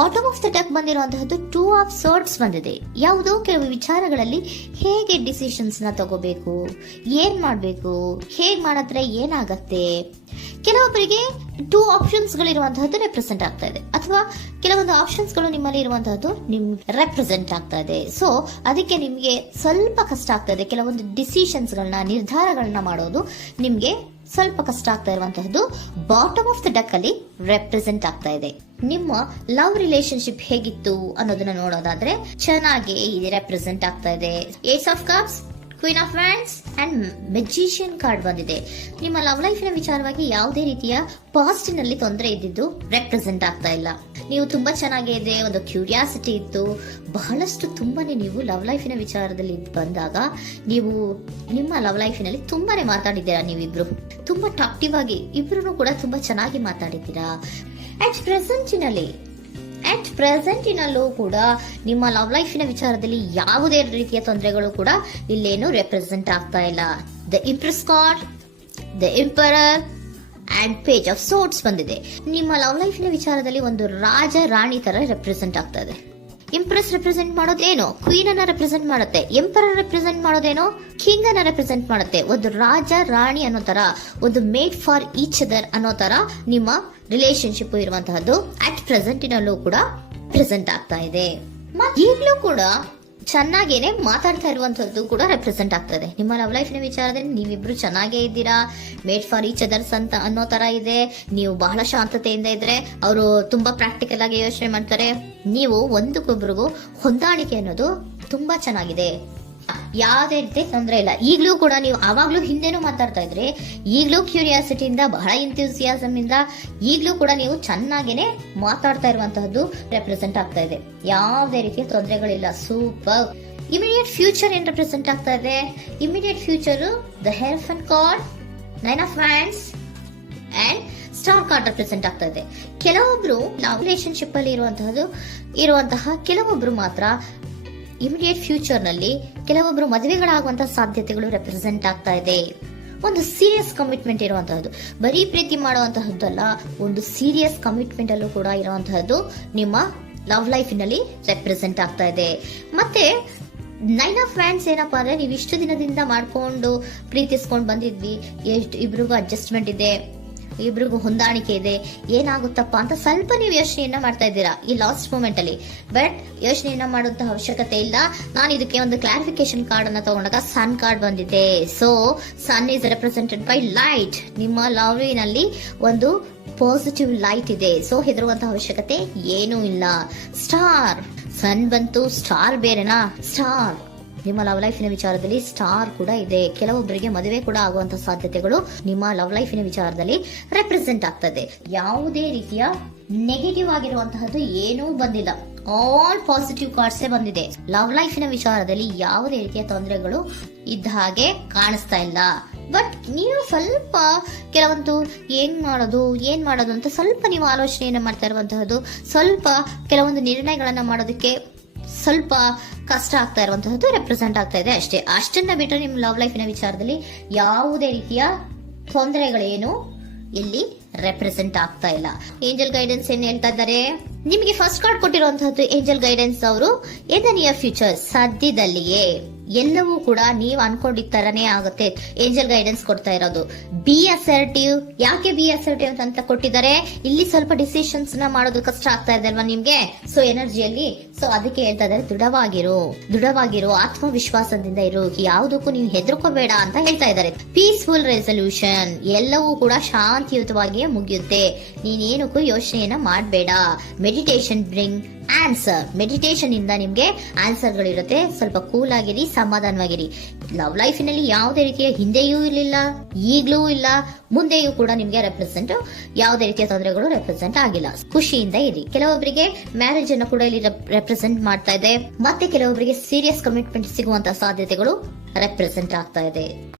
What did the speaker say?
Bottom of the deck ಬಂದಿರುವಂತಹದ್ದು 2 of swords ಬಂದಿದೆ. ಯಾವುದೋ ಕೆಲವು ವಿಚಾರಗಳಲ್ಲಿ ಹೇಗೆ ಡಿಸಿಷನ್ಸ್ ನ ತಗೋಬೇಕು, ಏನ್ ಮಾಡ್ಬೇಕು, ಹೇಗ್ ಮಾಡಿದ್ರೆ ಏನಾಗತ್ತೆ. ಕೆಲವೊಬ್ಬರಿಗೆ 2 ಆಪ್ಷನ್ಸ್ ಗಳಿರುವಂತಹದ್ದು ರೆಪ್ರೆಸೆಂಟ್ ಆಗ್ತಾ ಇದೆ, ಅಥವಾ ಕೆಲವೊಂದು ಆಪ್ಷನ್ಸ್ ಗಳು ನಿಮ್ಮಲ್ಲಿ ಇರುವಂತಹದ್ದು ರೆಪ್ರೆಸೆಂಟ್ ಆಗ್ತಾ ಇದೆ. ಸೊ ಅದಕ್ಕೆ ನಿಮ್ಗೆ ಸ್ವಲ್ಪ ಕಷ್ಟ ಆಗ್ತಾ ಇದೆ. ಕೆಲವೊಂದು ಡಿಸಿಷನ್ಸ್ ಗಳನ್ನ, ನಿರ್ಧಾರಗಳನ್ನ ಮಾಡೋದು ನಿಮ್ಗೆ ಸ್ವಲ್ಪ ಕಷ್ಟ ಆಗ್ತಾ ಇರುವಂತಹದ್ದು ಬಾಟಮ್ ಆಫ್ ದ ಡೆಕ್ ಅಲ್ಲಿ ರೆಪ್ರೆಸೆಂಟ್ ಆಗ್ತಾ ಇದೆ. ನಿಮ್ಮ ಲವ್ ರಿಲೇಶನ್ಶಿಪ್ ಹೇಗಿತ್ತು ಅನ್ನೋದನ್ನ ನೋಡೋದಾದ್ರೆ ಚೆನ್ನಾಗಿ ರೆಪ್ರೆಸೆಂಟ್ ಆಗ್ತಾ ಇದೆ. Ace of cups, queen of wands and magician card ಬಂದಿದೆ. ನಿಮ್ಮ ಲವ್ ಲೈಫ್ ನ ವಿಚಾರವಾಗಿ ಯಾವುದೇ ರೀತಿಯ ಪಾಸ್ಟಿನಲ್ಲಿ ತೊಂದರೆ ಇದ್ದಿದ್ದು ರೆಪ್ರೆಸೆಂಟ್ ಆಗ್ತಾ ಇಲ್ಲ. ನೀವು ತುಂಬಾ ಚೆನ್ನಾಗೇ ಇದೆ, ಒಂದು ಕ್ಯೂರಿಯಾಸಿಟಿ ಇತ್ತು, ಬಹಳಷ್ಟು ತುಂಬಾನೇ ನೀವು ಲವ್ ಲೈಫಿನ ವಿಚಾರದಲ್ಲಿ ಬಂದಾಗ ನೀವು ನಿಮ್ಮ ಲವ್ ಲೈಫಿನಲ್ಲಿ ತುಂಬಾನೇ ಮಾತಾಡಿದ್ದೀರಾ. ನೀವಿಬ್ರು ತುಂಬಾ ಟಾಕ್ಟಿವ್ ಆಗಿ ಇಬ್ರು ಕೂಡ ತುಂಬಾ ಚೆನ್ನಾಗಿ ಮಾತಾಡಿದ್ದೀರಾ. ಅಟ್ ಪ್ರೆಸೆಂಟಿನಲ್ಲೂ ಕೂಡ ನಿಮ್ಮ ಲವ್ ಲೈಫಿನ ವಿಚಾರದಲ್ಲಿ ಯಾವುದೇ ರೀತಿಯ ತೊಂದರೆಗಳು ಕೂಡ ಇಲ್ಲೇನು ರೆಪ್ರೆಸೆಂಟ್ ಆಗ್ತಾ ಇಲ್ಲ. The empress card, the emperor and page of swords ಬಂದಿದೆ. ನಿಮ್ಮ ಲವ್ ಲೈಫಿನ ವಿಚಾರದಲ್ಲಿ ಒಂದು ರಾಜ ರಾಣಿ ತರ ರೆಪ್ರೆಸೆಂಟ್ ಆಗ್ತಾ ಇದೆ. ಇಂಪ್ರೆಸ್ ರೆಪ್ರೆಸೆಂಟ್ ಮಾಡೋದೇನೋ ಕ್ವೀನ್ ಅನ್ನ ರೆಪ್ರೆಸೆಂಟ್ ಮಾಡುತ್ತೆ, ಎಂಪರರ್ ರೆಪ್ರೆಸೆಂಟ್ ಮಾಡೋದೇನೋ ಕಿಂಗ್ ಅನ್ನ ರೆಪ್ರೆಸೆಂಟ್ ಮಾಡುತ್ತೆ. ಒಂದು ರಾಜ ರಾಣಿ ಅನ್ನೋ ತರ, ಒಂದು ಮೇಡ್ ಫಾರ್ ಈಚ್ ಅದರ್ ಅನ್ನೋ ತರ ನಿಮ್ಮ ರಿಲೇಶನ್ಶಿಪ್ ಇರುವಂತಹದ್ದು ಅಟ್ ಪ್ರೆಸೆಂಟಿನಲ್ಲೂ ಕೂಡ ಪ್ರೆಸೆಂಟ್ ಆಗ್ತಾ ಇದೆ. ಈಗಲೂ ಕೂಡ ಚೆನ್ನಾಗೇನೆ ಮಾತಾಡ್ತಾ ಇರುವಂತದ್ದು ಕೂಡ ರೆಪ್ರೆಸೆಂಟ್ ಆಗ್ತದೆ. ನಿಮ್ಮ ಲವ್ ಲೈಫ್ ನ ವಿಚಾರದಲ್ಲಿ ನೀವಿಬ್ರು ಚೆನ್ನಾಗೇ ಇದ್ದೀರಾ, ಮೇಡ್ ಫಾರ್ ಈಚ್ ಅದರ್ಸ್ ಅಂತ ಅನ್ನೋ ತರ ಇದೆ. ನೀವು ಬಹಳ ಶಾಂತತೆಯಿಂದ ಇದ್ರೆ ಅವರು ತುಂಬಾ ಪ್ರಾಕ್ಟಿಕಲ್ ಆಗಿ ಯೋಚನೆ ಮಾಡ್ತಾರೆ. ನೀವು ಒಂದಕ್ಕೊಬ್ರಿಗೂ ಹೊಂದಾಣಿಕೆ ಅನ್ನೋದು ತುಂಬಾ ಚೆನ್ನಾಗಿದೆ. ಯಾವುದೇ ರೀತಿ ತೊಂದರೆ ಇಲ್ಲ. ಈಗಲೂ ಕೂಡ ನೀವು ಅವಾಗ್ಲೂ ಹಿಂದೆನೂ ಮಾತಾಡ್ತಾ ಇದ್ರಿ, ಈಗಲೂ ಕ್ಯೂರಿಯಾಸಿಟಿಯಿಂದ, ಬಹಳ ಇಂಥ್ಯೂಸಿಯಾಸಮ್ ಇಂದ ಈಗಲೂ ಕೂಡ ನೀವು ಚೆನ್ನಾಗೇನೆ ಮಾತಾಡ್ತಾ ಇರುವಂತಹದ್ದು ರೆಪ್ರೆಸೆಂಟ್ ಆಗ್ತಾ ಇದೆ. ಯಾವುದೇ ರೀತಿಯ ತೊಂದರೆಗಳಿಲ್ಲ. ಸೂಪರ್. ಇಮಿಡಿಯೇಟ್ ಫ್ಯೂಚರ್ ಏನ್ ರೆಪ್ರೆಸೆಂಟ್ ಆಗ್ತಾ ಇದೆ? Immediate future the hierophant card, 9 of hands and star card represent ಆಗ್ತಾ ಇದೆ. ಕೆಲವೊಬ್ರು ಲವ್ ರಿಲೇಶನ್ಶಿಪ್ ಅಲ್ಲಿ ಇರುವಂತಹ ಕೆಲವೊಬ್ರು ಮಾತ್ರ ಇಮಿಡಿಯೇಟ್ ಫ್ಯೂಚರ್ ನಲ್ಲಿ ಕೆಲವೊಬ್ರು ಮದುವೆಗಳಾಗುವಂತಹ ಸಾಧ್ಯತೆಗಳು ರೆಪ್ರೆಸೆಂಟ್ ಆಗ್ತಾ ಇದೆ. ಒಂದು ಸೀರಿಯಸ್ ಕಮಿಟ್ಮೆಂಟ್ ಇರುವಂತಹದ್ದು, ಬರೀ ಪ್ರೀತಿ ಮಾಡುವಂತಹದ್ದಲ್ಲ, ಒಂದು ಸೀರಿಯಸ್ ಕಮಿಟ್ಮೆಂಟ್ ಅಲ್ಲೂ ಕೂಡ ಇರುವಂತಹದ್ದು ನಿಮ್ಮ ಲವ್ ಲೈಫ್ ನಲ್ಲಿ ರೆಪ್ರೆಸೆಂಟ್ ಆಗ್ತಾ ಇದೆ. ಮತ್ತೆ 9 ಆಫ್ ವ್ಯಾಂಡ್ಸ್ ಏನಪ್ಪಾ ಅಂದ್ರೆ, ನೀವು ಇಷ್ಟು ದಿನದಿಂದ ಮಾಡ್ಕೊಂಡು ಪ್ರೀತಿಸ್ಕೊಂಡು ಬಂದಿದ್ವಿ, ಇಬ್ರಿಗೂ ಅಡ್ಜಸ್ಟ್ಮೆಂಟ್ ಇದೆ, ಇಬ್ರಿಗೂ ಹೊಂದಾಣಿಕೆ ಇದೆ, ಏನಾಗುತ್ತಪ್ಪ ಅಂತ ಸ್ವಲ್ಪ ನೀವು ಯೋಚನೆಯನ್ನ ಮಾಡ್ತಾ ಇದ್ದೀರಾ ಈ ಲಾಸ್ಟ್ ಮೂಮೆಂಟ್ ಅಲ್ಲಿ. ಬಟ್ ಯೋಚನೆಯನ್ನ ಮಾಡುವಂತ ಅವಶ್ಯಕತೆ ಇಲ್ಲ. ನಾನು ಇದಕ್ಕೆ ಒಂದು ಕ್ಲಾರಿಫಿಕೇಶನ್ ಕಾರ್ಡ್ ಅನ್ನ ತಗೊಂಡಾಗ ಸನ್ ಕಾರ್ಡ್ ಬಂದಿದೆ. So sun is represented by light. ನಿಮ್ಮ ಲವ್ ನಲ್ಲಿ ಒಂದು ಪಾಸಿಟಿವ್ ಲೈಟ್ ಇದೆ. ಸೊ ಹೆದರುವಂತಹ ಅವಶ್ಯಕತೆ ಏನೂ ಇಲ್ಲ. ಸ್ಟಾರ್, ಸನ್ ಬಂತು, ಸ್ಟಾರ್ ಬೇರೆನಾ? ಸ್ಟಾರ್ ನಿಮ್ಮ ಲವ್ ಲೈಫಿನ ವಿಚಾರದಲ್ಲಿ ಸ್ಟಾರ್ ಕೂಡ ಇದೆ. ಕೆಲವೊಬ್ಬರಿಗೆ ಮದುವೆ ಕೂಡ ಆಗುವಂತಹ ಸಾಧ್ಯತೆಗಳು ನಿಮ್ಮ ಲವ್ ಲೈಫಿನ ವಿಚಾರದಲ್ಲಿ ರೆಪ್ರೆಸೆಂಟ್ ಆಗ್ತದೆ. ಯಾವುದೇ ರೀತಿಯ ನೆಗೆಟಿವ್ ಆಗಿರುವಂತಹದ್ದು ಏನೂ ಬಂದಿಲ್ಲ. ಆಲ್ ಪಾಸಿಟಿವ್ ಕಾರ್ಡ್ಸೇ ಬಂದಿದೆ. ಲವ್ ಲೈಫಿನ ವಿಚಾರದಲ್ಲಿ ಯಾವುದೇ ರೀತಿಯ ತೊಂದರೆಗಳು ಇದ್ದ ಹಾಗೆ ಕಾಣಿಸ್ತಾ ಇಲ್ಲ. ಬಟ್ ನೀವು ಸ್ವಲ್ಪ ಕೆಲವೊಂದು ಏನ್ ಮಾಡೋದು ಅಂತ ಸ್ವಲ್ಪ ನೀವು ಆಲೋಚನೆಯನ್ನ ಮಾಡ್ತಾ ಇರುವಂತಹದ್ದು, ಸ್ವಲ್ಪ ಕೆಲವೊಂದು ನಿರ್ಣಯಗಳನ್ನ ಮಾಡೋದಕ್ಕೆ ಸ್ವಲ್ಪ ಕಷ್ಟ ಆಗ್ತಾ ಇರುವಂತಹದ್ದು ರೆಪ್ರೆಸೆಂಟ್ ಆಗ್ತಾ ಇದೆ ಅಷ್ಟೇ. ಅಷ್ಟನ್ನ ಬಿಟ್ಟರೆ ನಿಮ್ಮ ಲವ್ ಲೈಫಿನ ವಿಚಾರದಲ್ಲಿ ಯಾವುದೇ ರೀತಿಯ ತೊಂದರೆಗಳೇನು ಇಲ್ಲಿ ರೆಪ್ರೆಸೆಂಟ್ ಆಗ್ತಾ ಇಲ್ಲ. ಏಂಜಲ್ ಗೈಡೆನ್ಸ್ ಏನ್ ಹೇಳ್ತಾ ಇದ್ದಾರೆ? ನಿಮಗೆ ಫಸ್ಟ್ ಕಾರ್ಡ್ ಕೊಟ್ಟಿರುವಂತಹದ್ದು ಏಂಜಲ್ ಗೈಡೆನ್ಸ್ ಅವರು ಇನ್ ದ ನಿಯರ್ ಫ್ಯೂಚರ್, ಸದ್ಯದಲ್ಲಿಯೇ ಎಲ್ಲವೂ ಕೂಡ ನೀವು ಅನ್ಕೊಂಡಿದ್ದ ತರನೇ ಆಗುತ್ತೆ. ಏಂಜಲ್ ಗೈಡೆನ್ಸ್ ಕೊಡ್ತಾ ಇರೋದು ಬಿ ಅಸರ್ಟಿವ್. ಯಾಕೆ ಬಿ ಅಸರ್ಟಿವ್ ಅಂತ ಕೊಟ್ಟಿದ್ದಾರೆ? ಇಲ್ಲಿ ಸ್ವಲ್ಪ ಡಿಸಿಷನ್ಸ್ ನ ಮಾಡೋದು ಕಷ್ಟ ಆಗ್ತಾ ಇದೆ ಅಲ್ವಾ ನಿಮ್ಗೆ, ಸೊ ಎನರ್ಜಿಯಲ್ಲಿ. ಸೊ ಅದಕ್ಕೆ ಹೇಳ್ತಾ ಇದ್ದಾರೆ ದೃಢವಾಗಿರು, ಆತ್ಮವಿಶ್ವಾಸದಿಂದ ಇರು, ಯಾವುದಕ್ಕೂ ನೀವು ಹೆದರ್ಕೋಬೇಡ ಅಂತ ಹೇಳ್ತಾ ಇದ್ದಾರೆ. ಪೀಸ್ಫುಲ್ ರೆಸಲ್ಯೂಷನ್, ಎಲ್ಲವೂ ಕೂಡ ಶಾಂತಿಯುತವಾಗಿಯೇ ಮುಗಿಯುತ್ತೆ. ನೀನೇನಕ್ಕೂ ಯೋಚನೆಯನ್ನ ಮಾಡಬೇಡ. Meditation bring answer. ಮೆಡಿಟೇಷನ್ ಇಂದ ನಿಮ್ಗೆ ಆನ್ಸರ್ ಗಳಿರುತ್ತೆ. ಸ್ವಲ್ಪ ಕೂಲ್ ಆಗಿರಿ, ಸಮಾಧಾನವಾಗಿರಿ. ಲವ್ ಲೈಫಿನಲ್ಲಿ ಯಾವುದೇ ರೀತಿಯ ಹಿಂದೆಯೂ ಇರಲಿಲ್ಲ, ಈಗ್ಲೂ ಇಲ್ಲ, ಮುಂದೆಯೂ ಕೂಡ ನಿಮ್ಗೆ ಯಾವುದೇ ರೀತಿಯ ತೊಂದರೆಗಳು ರೆಪ್ರೆಸೆಂಟ್ ಆಗಿಲ್ಲ. ಖುಷಿಯಿಂದ ಇರಿ. ಕೆಲವೊಬ್ಬರಿಗೆ ಮ್ಯಾರೇಜ್ ಅನ್ನು ಕೂಡ ಇಲ್ಲಿ ರೆಪ್ರೆಸೆಂಟ್ ಮಾಡ್ತಾ ಇದೆ. ಮತ್ತೆ ಕೆಲವೊಬ್ಬರಿಗೆ ಸೀರಿಯಸ್ ಕಮಿಟ್ಮೆಂಟ್ ಸಿಗುವಂತಹ ಸಾಧ್ಯತೆಗಳು ರೆಪ್ರೆಸೆಂಟ್ ಆಗ್ತಾ ಇದೆ.